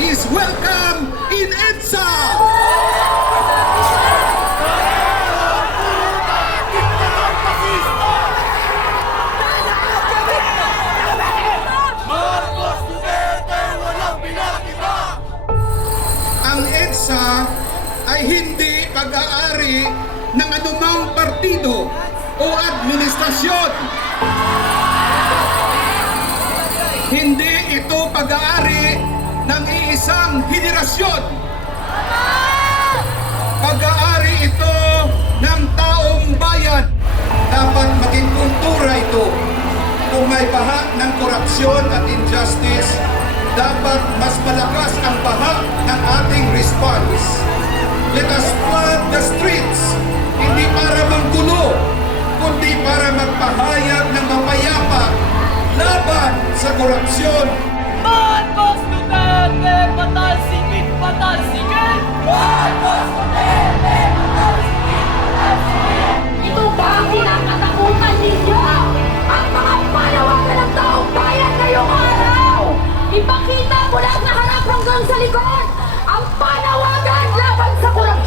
is welcome in EDSA! Ang EDSA ay hindi pag-aari ng anumang partido o administrasyon. Hindi ito pag-aari ng iisang henerasyon. Pag-aari ito ng taong bayan. Dapat maging kultura ito. Kung may baha ng korupsyon at injustice, dapat mas malakas ang baha ng ating response. Let us flood the streets, hindi para manggulo, kundi para magpahayag ng mapayapa laban sa korupsyon. Marcos Duterte, patalsikin, patalsikin! Marcos Duterte, patalsikin, patalsikin! Ito ba ang kinakatakutan ninyo? Ang mga panawagan ng taong bayan ngayong araw! Ipakita mo lang sa harap hanggang sa likod ang panawagan laban sa korupsyon!